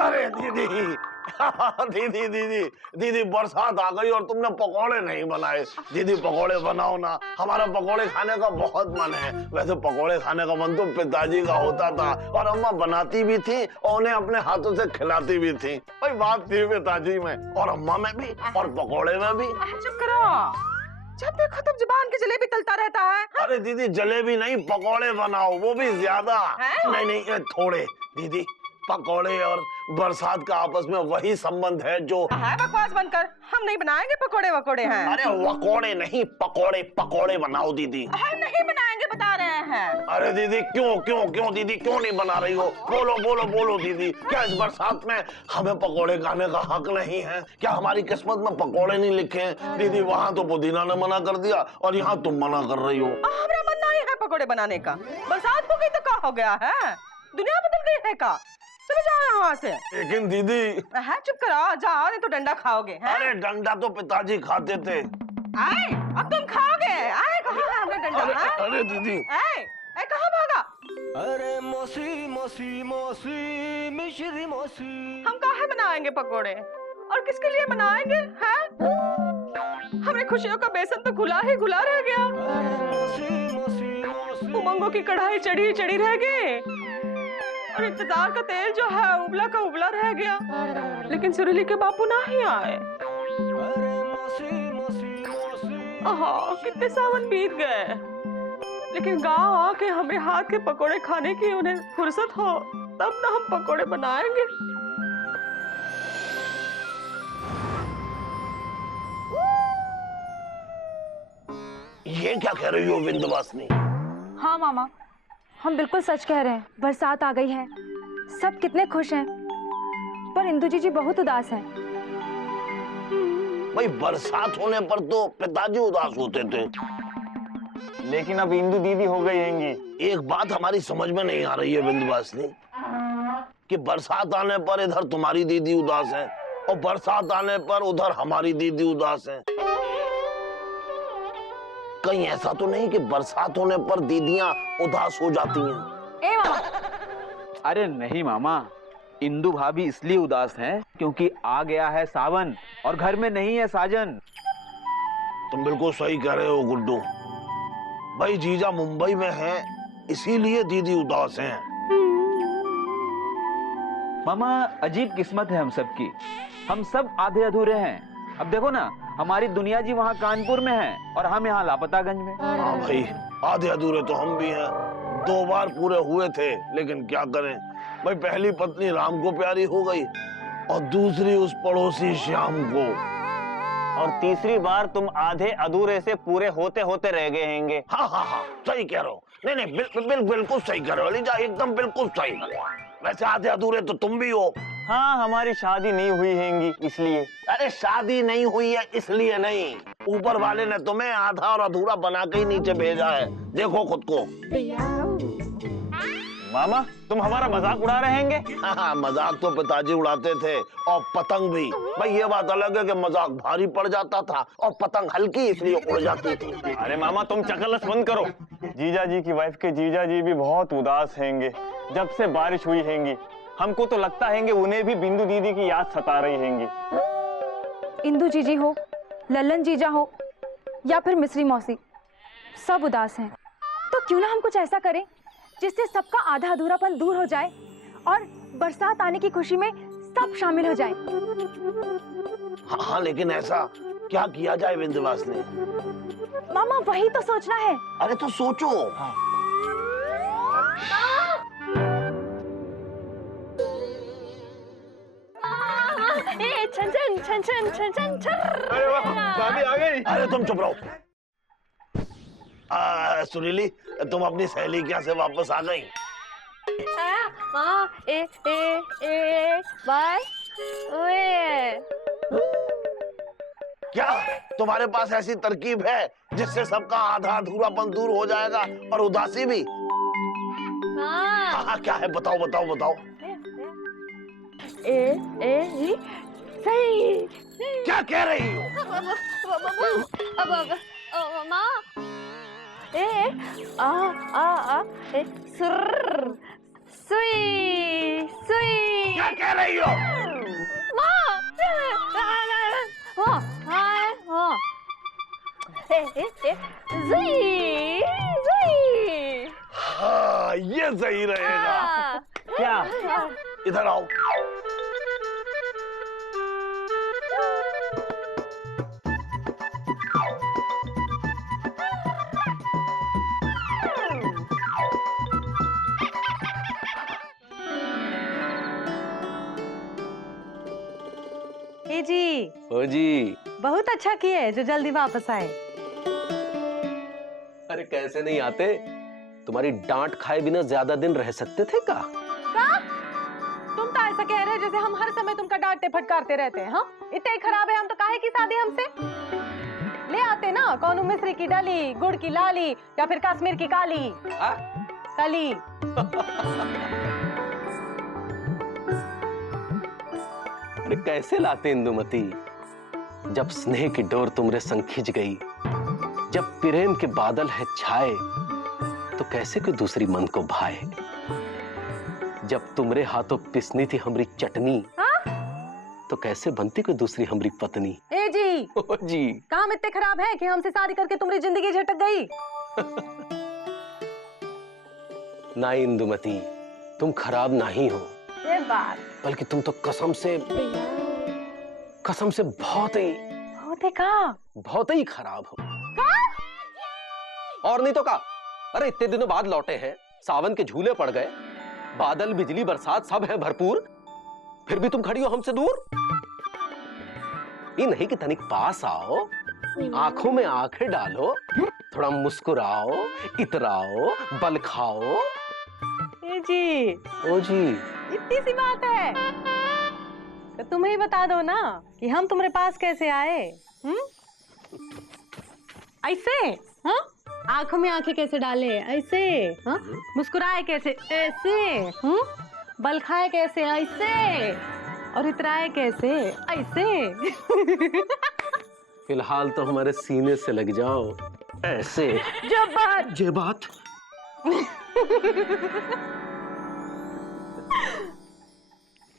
अरे दीदी दीदी दीदी दीदी बरसात आ गई और तुमने पकोड़े नहीं बनाए। दीदी पकोड़े बनाओ ना, हमारा पकोड़े खाने का बहुत मन है। वैसे पकोड़े खाने का मन तो पिताजी का होता था और अम्मा बनाती भी थी और उन्हें अपने हाथों से खिलाती भी थी। भाई बात थी पिताजी में और अम्मा में भी और पकोड़े में भी। चुप करो, जब देखो तब जुबान की जलेबी तलता रहता है। अरे दीदी जलेबी नहीं, पकोड़े बनाओ, वो भी ज्यादा। नहीं नहीं थोड़े। दीदी पकोड़े और बरसात का आपस में वही संबंध है जो है। बकवास बनकर, हम नहीं बनाएंगे पकोड़े वकोड़े हैं। अरे वकोड़े नहीं, पकोड़े पकोड़े बनाओ दीदी। हम नहीं बनाएंगे, बता रहे हैं। अरे दीदी क्यों क्यों क्यों दीदी क्यों नहीं बना रही हो? बोलो बोलो बोलो दीदी, क्या इस बरसात में हमें पकोड़े खाने का हक नहीं है? क्या हमारी किस्मत में पकोड़े नहीं लिखे हैं? दीदी वहाँ तो पुदीना ने मना कर दिया और यहाँ तुम मना कर रही हो। हमारा मन नहीं है पकोड़े बनाने का। बरसात हो गई तो क्या हो गया है? दुनिया बदल गई है का? चले जाओ यहाँ से। लेकिन दीदी है, चुप करो, जाओ नहीं तो डंडा खाओगे। अरे डंडा तो पिताजी खाते थे। आए, अब तुम खाओगे। आए, कहाँ है हमने डंडा? अरे दीदी आए, कहाँ भागा? अरे मौसी मौसी मौसी मिश्री मौसी। हम काहे बनाएंगे पकोड़े और किसके लिए बनाएंगे? हैं? हमने खुशियों का बेसन तो घुला ही घुला रह गया। मौसी मौसी मौसी। उमंगों की कढ़ाई चढ़ी चढ़ी रह गई और इंतजार का तेल जो है उबला का उबला रह गया। लेकिन सुरीली के बापू ना ही आए। अरे मौसी मौसी मौसी। आहा, कितने सावन बीत गए, लेकिन गांव आके हमें हाथ के पकोड़े खाने की उन्हें फुर्सत हो तब ना हम पकोड़े बनाएंगे। ये क्या कह रही हो विंध्यवासिनी? हाँ मामा, हम बिल्कुल सच कह रहे हैं। बरसात आ गई है, सब कितने खुश हैं, पर इंदु जी बहुत उदास हैं। भाई बरसात होने पर तो पिताजी उदास होते थे, लेकिन अब इंदु दीदी हो गई हैंगी। एक बात हमारी समझ में नहीं आ रही है विंध्यवासिनी कि बरसात आने पर इधर तुम्हारी दीदी उदास है और बरसात आने पर उधर हमारी दीदी उदास है। कहीं ऐसा तो नहीं कि बरसात होने पर दीदियां उदास हो जाती हैं? ए मामा। अरे नहीं मामा, इंदु भाभी इसलिए उदास हैं क्योंकि आ गया है सावन और घर में नहीं है साजन। तुम बिल्कुल सही कह रहे हो गुड्डू। भाई जीजा मुंबई में है इसीलिए दीदी उदास हैं। मामा अजीब किस्मत है हम सबकी, हम सब आधे अधूरे हैं। अब देखो ना, हमारी दुनिया जी वहाँ कानपुर में है और हम यहाँ लापतागंज में। हाँ भाई, आधे अधूरे तो हम भी हैं। 2 बार पूरे हुए थे, लेकिन क्या करें भाई, पहली पत्नी राम को प्यारी हो गई और दूसरी उस पड़ोसी श्याम को, और तीसरी बार तुम आधे अधूरे से पूरे होते होते रह गए हैंगे। हाँ हाँ हाँ सही कह रहे हो। नहीं नहीं बिल्कुल सही कह रहे हो लीजा, एकदम बिल्कुल सही। वैसे आधे अधूरे तो तुम भी हो। हाँ, हमारी शादी नहीं हुई हैंगी इसलिए। अरे शादी नहीं हुई है इसलिए नहीं, ऊपर वाले ने तुम्हें आधा और अधूरा बना के ही नीचे भेजा है। देखो खुद को। मामा तुम हमारा मजाक उड़ा रहे हैंगे? हाँ मजाक तो पिताजी उड़ाते थे और पतंग भी। भाई ये बात अलग है कि मजाक भारी पड़ जाता था और पतंग हल्की इसलिए उड़ जाती थी। अरे मामा तुम चकलस बंद करो। जीजा जी की वाइफ के जीजा जी भी बहुत उदास हैंगे जब से बारिश हुई हैंगी। हमको तो लगता है उन्हें भी बिंदु दीदी की याद सता रही हैंगी। इंदु जीजी हो, लल्लन जीजा हो या फिर मिश्री मौसी, सब उदास हैं। तो क्यों ना हम कुछ ऐसा करें जिससे सबका आधा अधूरापन दूर हो जाए और बरसात आने की खुशी में सब शामिल हो जाएं। हाँ लेकिन ऐसा क्या किया जाए विंध्यवासिनी? मामा वही तो सोचना है। अरे तो सोचो। हाँ। अरे वाह, भाभी आ गई। अरे तुम चुप रहो। सुरीली तुम अपनी सहेली के यहाँ से वापस आ गई? क्या तुम्हारे पास ऐसी तरकीब है जिससे सबका आधा अधूरापन दूर हो जाएगा और उदासी भी? हाँ क्या है, बताओ बताओ बताओ। सही। क्या कह रही हो? सुई सुई। क्या कह रही हो? हाँ, ये सही रहेगा। क्या? इधर आओ। जी ओ जी, बहुत अच्छा किए जो जल्दी वापस आए। अरे कैसे नहीं आते? तुम्हारी डांट खाए बिना ज्यादा दिन रह सकते थे का? तुम तो ऐसा कह रहे हो जैसे हम हर समय तुमका डांटते फटकारते रहते हैं। हाँ, इतने ही खराब है हम तो काहे की शादी हमसे ले आते ना। कौन मिस्री की डली, गुड़ की लाली या फिर कश्मीर की काली कली। अरे कैसे लाते इंदुमती? जब स्नेह की डोर तुमरे संग खिंच गई, जब प्रेम के बादल है छाए, तो कैसे कोई दूसरी मन को भाए? जब तुमरे हाथों पिसनी थी हमरी चटनी, तो कैसे बनती कोई दूसरी हमरी पत्नी? ए जी, ओ जी, काम इतने खराब है कि हमसे शादी करके तुम्हारी जिंदगी झटक गई। ना इंदुमती, तुम खराब नहीं हो, ये बात बल्कि तुम तो कसम से बहुत ही खराब हो। और नहीं तो का? अरे इतने दिनों बाद लौटे हैं, सावन के झूले पड़ गए, बादल बिजली बरसात सब है भरपूर, फिर भी तुम खड़ी हो हमसे दूर। ये नहीं कि तनिक पास आओ, आंखों में आंखें डालो, थोड़ा मुस्कुराओ, इतराओ, बल खाओ। ए जी, ओ जी, इतनी सी बात है तो तुम ही बता दो ना कि हम तुम्हारे पास कैसे आए। ऐसे? हाँ, आंखों में आंखें कैसे डाले? ऐसे? हाँ, मुस्कुराए कैसे? ऐसे? बल खाए कैसे? ऐसे? और इतराए कैसे? ऐसे? फिलहाल तो हमारे सीने से लग जाओ, ऐसे। जे बात।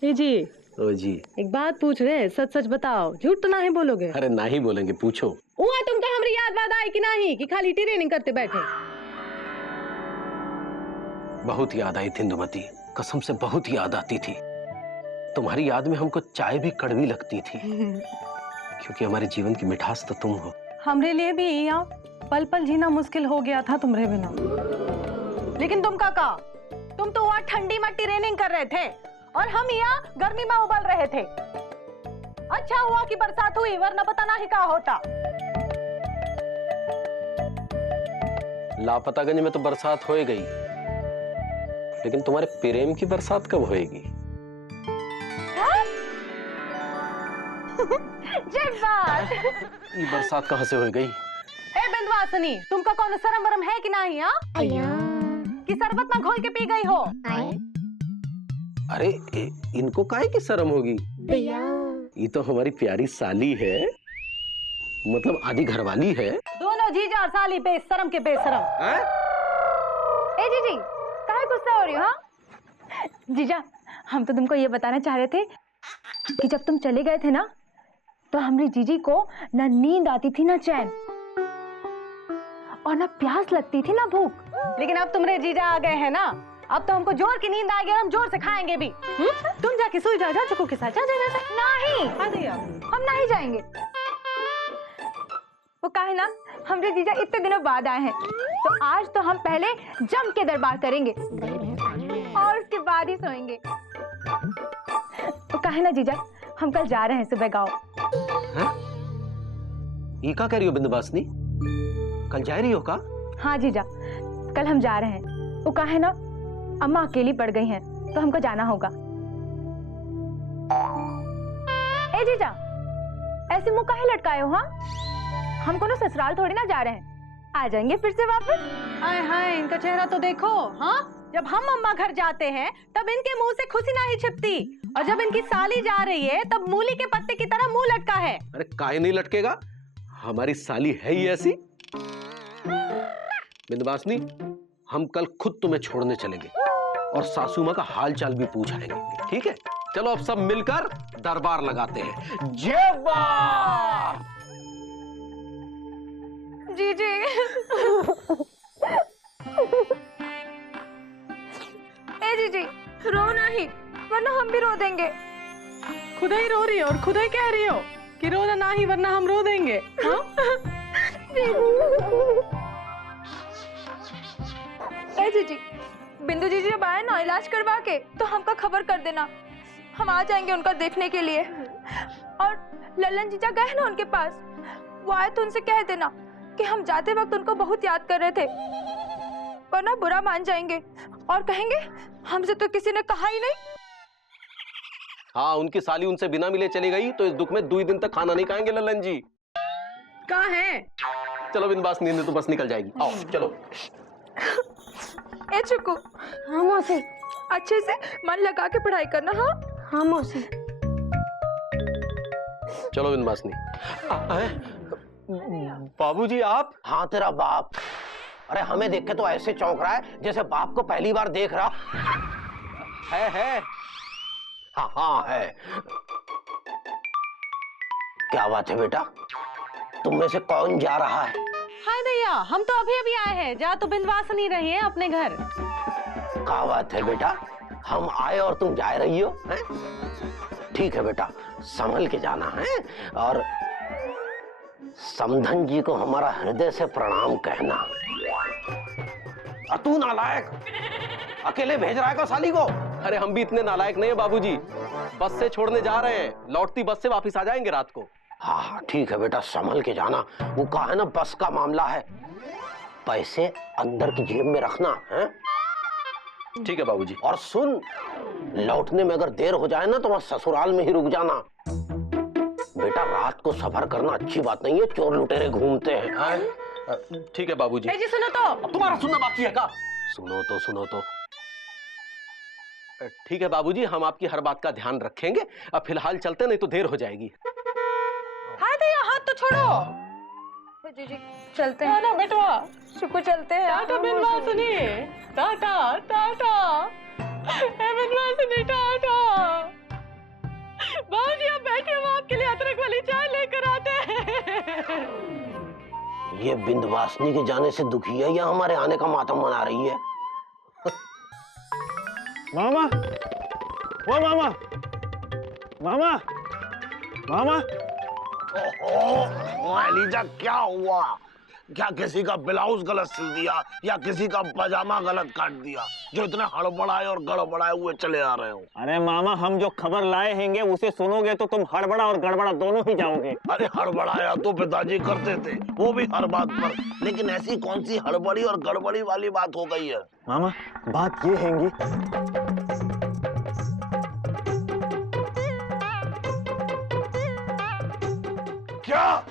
जी, ओ जी, एक बात पूछ रहे, सच सच बताओ, झूठ तो नहीं बोलोगे? अरे नहीं बोलेंगे, पूछो। हुआ तुमको हमारी याद वाद आई कि नहीं, कि खाली ट्रेनिंग करते बैठे? बहुत याद आई थी इंदुमती, कसम से बहुत याद आती थी। तुम्हारी याद में हमको चाय भी कड़वी लगती थी, क्योंकि हमारे जीवन की मिठास तो तुम हो। हमरे लिए भी यहाँ पल पल जीना मुश्किल हो गया था तुम्हारे बिना। लेकिन तुम काका, तुम तो वहाँ ठंडी मट्टी ट्रेनिंग कर रहे थे और हम यहाँ गर्मी में उबल रहे थे। अच्छा हुआ कि बरसात हुई, वरना पता नहीं क्या होता। लापतागंज में तो बरसात हो गई, लेकिन तुम्हारे प्रेम की बरसात कब होएगी? ये बरसात कहाँ से हो गई? ए बिंदवासिनी, तुमका कौन शर्म वरम है कि नहीं? कि शरबत में घोल के पी गई हो? अरे इनको काहे की शर्म होगी? ये तो हमारी प्यारी साली है, मतलब आधी घरवाली है। दोनों जीजा और साली बेशरम के बेशरम। ए जीजी, काहे गुस्सा हो रही हो? हाँ जीजा, हम तो तुमको ये बताना चाह रहे थे कि जब तुम चले गए थे ना, तो हमारी जीजी को ना नींद आती थी ना चैन, और ना प्यास लगती थी ना भूख। लेकिन अब तुम्हारे जीजा आ गए हैं ना, अब तो हमको जोर की नींद आएगी और हम जोर से खाएंगे भी। तुम जाके सोई जाओ, जा चुको के साथ। जा जा जा। नहीं, हम नहीं जाएंगे। वो काहे ना, हमारे जीजा इतने दिनों बाद आए हैं, तो आज तो हम पहले जम के दरबार करेंगे और उसके बाद ही सोएंगे। वो काहे ना जीजा, हम कल जा रहे हैं सुबह गाँव। ये क्या कह रही हो बिंदवासिनी? कल जा रही हो का? हाँ जीजा, कल हम जा रहे हैं। वो काहे ना, अम्मा अकेली पड़ गई हैं, तो हमको जाना होगा। ए जीजा, ऐसे मुंह काहे लटकाए हो? हाँ, हम कोनो ससुराल थोड़ी ना जा रहे हैं, आ जाएंगे फिर से वापस। हाय हाय, इनका चेहरा तो देखो। हाँ, जब हम अम्मा घर जाते हैं तब इनके मुंह से खुशी नहीं छिपती, और जब इनकी साली जा रही है तब मूली के पत्ते की तरह मुंह लटका है। अरे काहे नहीं लटकेगा, हमारी साली है ही ऐसी। बिंदवासिनी, हम कल खुद तुम्हें छोड़ने चलेंगे और सासू माँ का हाल चाल भी पूछ आएंगे, ठीक है? चलो अब सब मिलकर दरबार लगाते हैं। जय बा। जीजी ए जीजी रो नहीं, वरना हम भी रो देंगे। खुदा ही रो रही हो और खुदा ही कह रही हो कि रोना ना ही वरना हम रो देंगे। हाँ? ए जीजी, बिंदु जीजी जब आए ना इलाज करवा के तो हमका खबर कर देना, हम आ जाएंगे उनका देखने के लिए। और लल्लन जीजा गए ना उनके पास, वो आए तो उनसे कह देना कि हम जाते वक्त उनको बहुत याद कर रहे थे, वरना बुरा मान जाएंगे और कहेंगे हमसे तो किसी ने कहा ही नहीं। हाँ, उनकी साली उनसे बिना मिले चली गई तो इस दुख में 2 दिन तक खाना नहीं खाएंगे लल्लन जी। कहाँ है? चलो बिंदास, नींद तो बस निकल जाएगी। आओ चलो। ए चुकू। हाँ मौसी। अच्छे से मन लगा के पढ़ाई करना। हाँ हाँ मौसी। चलो बिंदासनी। बाबूजी आप? हाँ तेरा बाप। अरे हमें देख के तो ऐसे चौंक रहा है जैसे बाप को पहली बार देख रहा है। हाँ हाँ है। क्या बात है बेटा, तुम में से कौन जा रहा है? हाय दैया, हम तो अभी अभी आए हैं, जा तो बिंदवासनी रही है अपने घर। क्या बात है बेटा, हम आए और तुम जा रही हो? हैं? ठीक है बेटा, संभल के जाना है और समधन जी को हमारा हृदय से प्रणाम कहना। और तू नालायक, अकेले भेज रहा है को साली को? अरे हम भी इतने नालायक नहीं है बाबूजी, बस से छोड़ने जा रहे हैं, लौटती बस से वापस आ जाएंगे रात को। हाँ हाँ ठीक है बेटा, संभल के जाना। वो कहा है ना, बस का मामला है, पैसे अंदर की जेब में रखना है। ठीक है बाबूजी। और सुन, लौटने में अगर देर हो जाए ना तो वहां ससुराल में ही रुक जाना। बेटा रात को सफर करना अच्छी बात नहीं है, चोर लुटेरे घूमते हैं। ठीक है बाबूजी। जी सुनो तो। तुम्हारा सुनना बाकी है का? सुनो तो। ठीक है बाबूजी, हम आपकी हर बात का ध्यान रखेंगे। अब फिलहाल चलते, नहीं तो देर हो जाएगी। हाय दैया, हाथ तो छोड़ो। जीजी चलते हैं ना बेटवा, चुकू चलते हैं। टाटा बिंदवासनी, टाटा टाटा, बिंदवासनी टाटा। बाबूजी आप बैठे, हम आपके लिए अदरक वाली चाय लेकर आते हैं। ये बिंदवासनी के जाने से दुखी है या हमारे आने का मातम मना रही है? मामा, वो मामा, मामा, मामा। ओहो एलिजा, क्या हुआ? क्या किसी का ब्लाउज गलत सिल दिया या किसी का पजामा गलत काट दिया जो इतने हड़बड़ाए और गड़बड़ाए हुए चले आ रहे हो? अरे मामा, हम जो खबर लाए हैंगे उसे सुनोगे तो तुम हड़बड़ा और गड़बड़ा दोनों ही जाओगे। अरे हड़बड़ाया तो पिताजी करते थे, वो भी हर बात पर, लेकिन ऐसी कौन सी हड़बड़ी और गड़बड़ी वाली बात हो गई है? मामा बात ये हैंगी, क्या